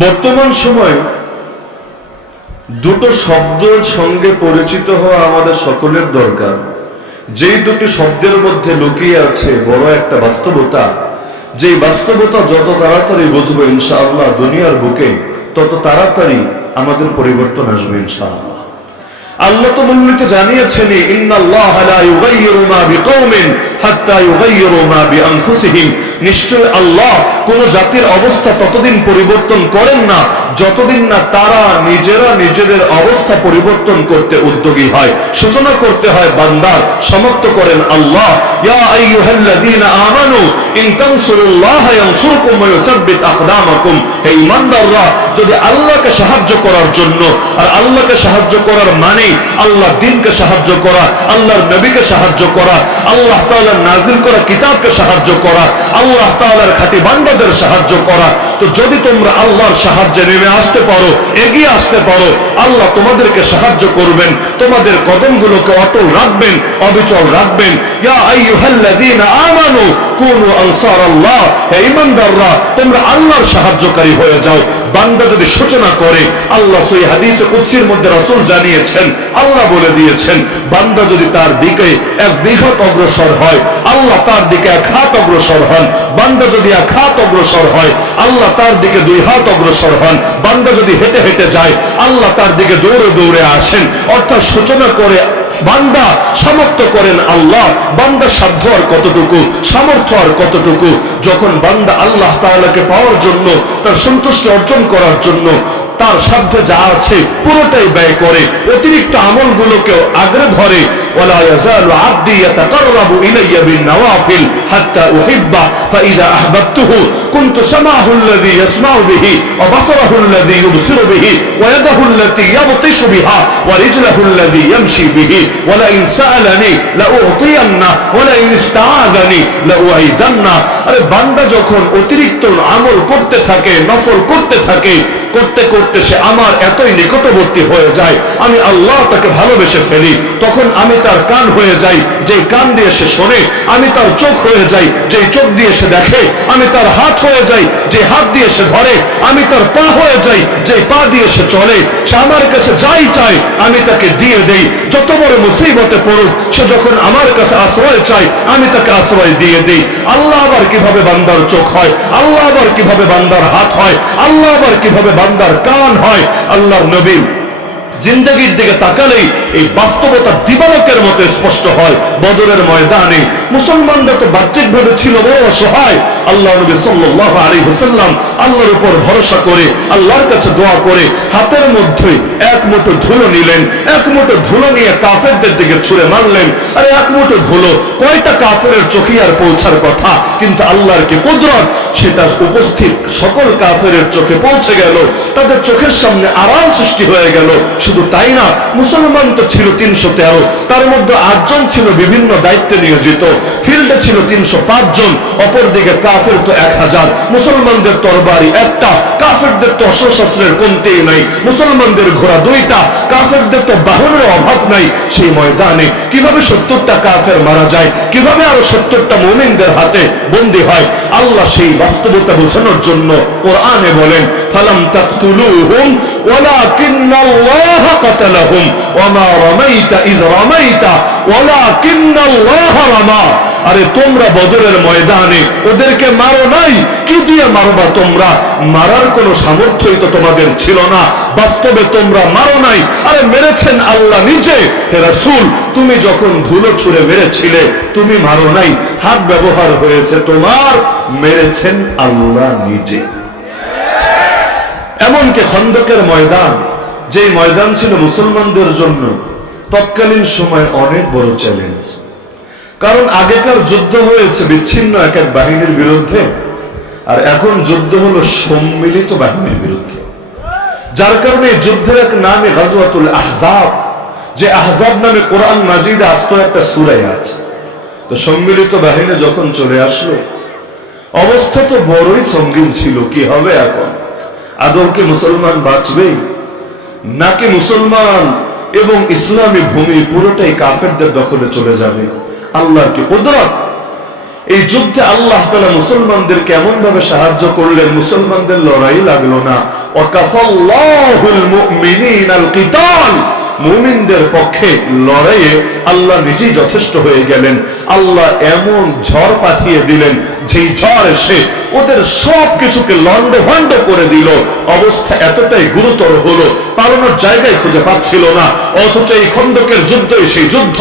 বর্তমান সময় দুটো শব্দের সঙ্গে পরিচিত হওয়া আমাদের সকলের দরকার। যেই দুটি শব্দের মধ্যে লুকিয়ে আছে বড় একটা বাস্তবতা, যেই বাস্তবতা যত তাড়াতাড়ি বুঝবো ইনশাআল্লাহ দুনিয়ার বুকে, তত তাড়াতাড়ি আমাদের পরিবর্তন আসবে ইনশাআল্লাহ। আল্লাহ তো মূলত জানিয়েছেন, ইন্নাল্লাহা লা ইউগাইয়িরু মা বিকওমিন হাত্তা ইউগাইয়িরু মা বিআনফুসিহিম। নিশ্চয় আল্লাহ কোন জাতির অবস্থা ততদিন পরিবর্তন করেন না যতদিন না তারা নিজেরা নিজেদের অবস্থা পরিবর্তন করতে উদ্যোগী হয়। সূচনা করতে হয় বান্দার, সমাপ্ত করেন আল্লাহ। ইয়া আইয়ুহাল্লাযীনা আমানু ইন তানসুরুল্লাহা ইয়ানসুরকুম ওয়া ইউসাব্বিত আকদামাকুম। হে ঈমানদাররা, যদি আল্লাহকে সাহায্য করার জন্য, আর আল্লাহকে সাহায্য করার মানে আল্লাহর দ্বীনকে সাহায্য করা, আল্লাহর নবীকে সাহায্য করা, আল্লাহ তাআলার নাযিল করা কিতাবকে সাহায্য করা, আল্লাহ তাআলার খাঁটি বান্দাদের সাহায্য করা। তো যদি তোমরা আল্লাহর সাহায্যে নেমে আসতে পারো, এগিয়ে আসতে পারো, আল্লাহ তোমাদেরকে সাহায্য করবেন, তোমাদের কদমগুলোকে অটল রাখবেন, অবিচল রাখবেন। ইয়া আইয়ুহাল্লাযীনা আমানু কুনু আনসারাল্লাহ। হে ঈমানদাররা, তোমরা আল্লাহর সাহায্যকারী হয়ে যাও। বান্দা যদি সূচনা করে, আল্লাহ সহিহ হাদিসে কুদসির মধ্যে রাসূল জানিয়েছেন, আল্লাহ বলে দিয়েছেন, বান্দা যদি তার দিকে এক বিঘত অগ্রসর হয়, আল্লাহ তার দিকে এক হাত অগ্রসর হন। বান্দা যদি এক হাত অগ্রসর হয়, আল্লাহ তার দিকে দুই হাত অগ্রসর হন। বান্দা যদি হেঁটে হেঁটে যায়, আল্লাহ তার দিকে দৌড়ে দৌড়ে আসেন। অর্থাৎ সূচনা করে বান্দা, সমাপ্ত করেন আল্লাহ। বান্দার সাধ্য আর কতটুকু, সামর্থ্য আর কতটুকু। যখন বান্দা আল্লাহ তাআলাকে পাওয়ার জন্য, তার সন্তুষ্টি অর্জন করার জন্য তার সাধ্যে যা আছে পুরোটাই ব্যয় করে, অতিরিক্ত আমলগুলোকেও আগ্রে ধরে, ওয়ালা ইয়াজালু আবদি ইয়াতাকাররাবু ইলাইয়া বিন-নওয়াফিল হাত্তা উহিব্বা ফাইযা আহবাবতুহু কুনতু সামাহু আল্লাযী ইয়াসমাউ বিহি ওয়া বাসারাহু আল্লাযী ইউবসিরু বিহি ওয়া ইয়াদাহু আল্লাতী ইয়াবতিশু বিহা ওয়া রিজলুহু আল্লাযী ইয়ামশি বিহি ওয়া লা ইন সাআলানি লাউতিয়ান্না ওয়া লা ইন ইসতাআযানি লাউঈদান্না। আরে বান্দা যখন অতিরিক্ত আমল করতে থাকে, নফল করতে থাকে, করতে করতে সে আমার এতই নিকটবর্তী হয়ে যায়, আমি আল্লাহ তাকে ভালোবেসে ফেলি। তখন আমি তার কান হয়ে যাই, যে কান দিয়ে সে শোনে। আমি তার চোখ হয়ে যাই, যে চোখ দিয়ে সে দেখে। আমি তার হাত হয়ে যাই, যে হাত দিয়ে সে ধরে। আমি তার পা হয়ে যাই, যে পা দিয়ে সে চলে। সে আমার কাছে যাই চায় আমি তাকে দিয়ে দেই। যত বড় মুসিবতে পড়ুক, সে যখন আমার কাছে আশ্রয় চায়, আমি তাকে আশ্রয় দিয়ে দেই। আল্লাহ আবার কিভাবে বান্দার চোখ হয়, আল্লাহ আবার কিভাবে বান্দার হাত হয়, আল্লাহ আবার কিভাবে বান্দার কান হয়। আল্লাহর নবী জিন্দেগির দিকে তাকালেই এই বাস্তবতা দিবালোকের মতো স্পষ্ট হয়। বদরের ময়দানে মুসলমানরা তো বাহ্যিকভাবে ছিল বড় অসহায়। আল্লাহ নবী সাল্লাল্লাহু আলাইহি ওয়াসাল্লাম আল্লাহর উপর ভরসা করে, আল্লাহর কাছে দোয়া করে, হাতের মধ্যে এক মুঠো ধুলো নিলেন। এক মুঠো ধুলো নিয়ে কাফেরদের দিকে ছুঁড়ে মারলেন। আরে এক মুঠো ধুলো কয়টা কাফেরের চোখে আর পৌঁছার কথা, কিন্তু আল্লাহর কি কুদরত, সেটা উপস্থিত সকল কাফেরের চোখে পৌঁছে গেল। তাদের চোখের সামনে আড়াল সৃষ্টি হয়ে গেল। শুধু তাই না, মুসলমান তো ছিল 313, তার মধ্যে 8 জন ছিল বিভিন্ন দায়িত্বে নিয়োজিত। ফিল্ডে ছিল 305 জন, অপরদিকে কাফের তো 1000। মুসলমানদের তরবারি একটা, কাফেরদের তো অস্ত্রশস্ত্রের কমতেই নাই। মুসলমানদের ঘোড়া 2টা, কাফেরদের তো বাহনের অভাব নাই। সেই ময়দানে কিভাবে 70টা কাফের মারা যায়, কিভাবে আরো 70টা মুমিনদের হাতে বন্দী হয়, আল্লাহ সেই বাস্তবতা বোঝানোর জন্য কোরআনে বলেন, ফালাম তাকতুলুহুম ওয়ালাকিন্নাল্লাহ কাতালাহুম ওয়া মা রামাইতা ইয রামাইতা ওয়ালাকিন্নাল্লাহ রামা। আরে তোমরা বদরের ময়দানে ওদেরকে মারো নাই, কি দিয়ে মারবা তোমরা? মারার কোনো সামর্থ্যই তো তোমাদের ছিল না। বাস্তবে তোমরা মারো নাই, আরে মেরেছেন আল্লাহ নিজে। হে রাসূল, তুমি যখন ধুলো ছুঁড়ে মেরেছিলে, তুমি মারো নাই, হাত ব্যবহার হয়েছে তোমার, মেরেছেন আল্লাহ নিজে। এমনকি খন্দকের ময়দান, যে ময়দান ছিল মুসলমানদের জন্য তৎকালীন সময় অনেক বড় চ্যালেঞ্জ। কারণ আগেকার যুদ্ধ হয়েছে বিচ্ছিন্ন এক এক বাহিনীর বিরুদ্ধে, আর এখন যুদ্ধ হলো সম্মিলিত বাহিনীর বিরুদ্ধে। যার কারণে যুদ্ধের এক নামে গাজওয়াতুল আহজাব, যে আহজাব নামে কোরআন মাজিদে আস্ত একটা সূরা আছে। তো সম্মিলিত বাহিনী যখন চলে আসলো, অবস্থা তো বড়ই সঙ্গীন ছিল। কি হবে এখন? আদৌ কি মুসলমান বাঁচবে, নাকি মুসলমান এবং ইসলামী ভূমি পুরোটাই কাফেরদের দখলে চলে যাবে? আল্লাহর কি কুদরত! এই যুদ্ধে আল্লাহ তাআলা মুসলমানদেরকে এমন ভাবে সাহায্য করলেন, মুসলমানদের লড়াই লাগলো না। ওয়াকাফাল্লাহুল মুমিনিনাল কিতাল, মুমিনদের পক্ষে লড়াইয়ে আল্লাহ নিজেই যথেষ্ট হয়ে গেলেন। আল্লাহ এমন ঝড় পাঠিয়ে দিলেন, যেই ঝড় এসে ওদের সবকিছুকে লন্ডভন্ড করে দিল। অবস্থা এতটাই গুরুতর হলো, পালানোর জায়গায় খুঁজে পাচ্ছিল না। অথচ এই খন্দকের যুদ্ধ, সেই যুদ্ধ,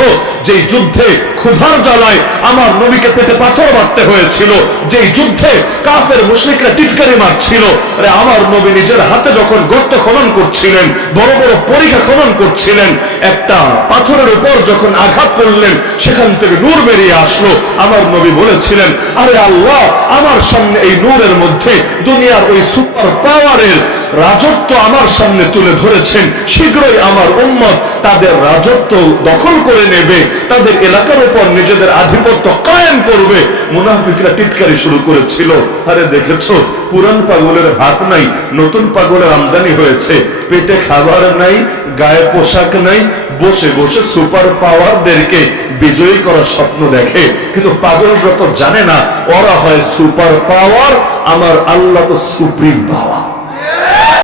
যেই যুদ্ধে ক্ষুধার জ্বালায় আমার নবীকে পেটে পাথর মারতে হয়েছিল, যেই যুদ্ধে কাফের মুশরিকরা টিটকারি মারছিল, আরে আমার নবী নিজের হাতে যখন গর্ত খনন করছিলেন, বড় বড় পরীক্ষা খনন করছিলেন, একটা পাথরের উপর যখন আঘাত করলেন, সেখান থেকে নূর বেরিয়ে আসলো। আমার নবী বলেছিলেন, আরে আল্লাহ, আমার সামনে এই নূরের মধ্যে দুনিয়ার ওই সুপার পাওয়ারের রাজত্ব আমার সামনে তুলে ধরেছেন। শীঘ্রই আমার উম্মত তাদের রাজত্ব দখল করে নেবে, তাদের এলাকার উপর নিজেদের আধিপত্য কায়েম করবে। মুনাফিকরা টিটকারি শুরু করেছিল, আরে দেখেছো, পুরান পাগলের ভাত নাই, নতুন পাগলের আমদানি হয়েছে। পেটে খাবার নাই, গায়ে পোশাক নাই, বসে বসে সুপার পাওয়ারদেরকে বিজয়ী করার স্বপ্ন দেখে। কিন্তু পাগলরা তো জানে না, ওরা হয় সুপার পাওয়ার, আমার আল্লাহ তো সুপ্রিম পাওয়ার।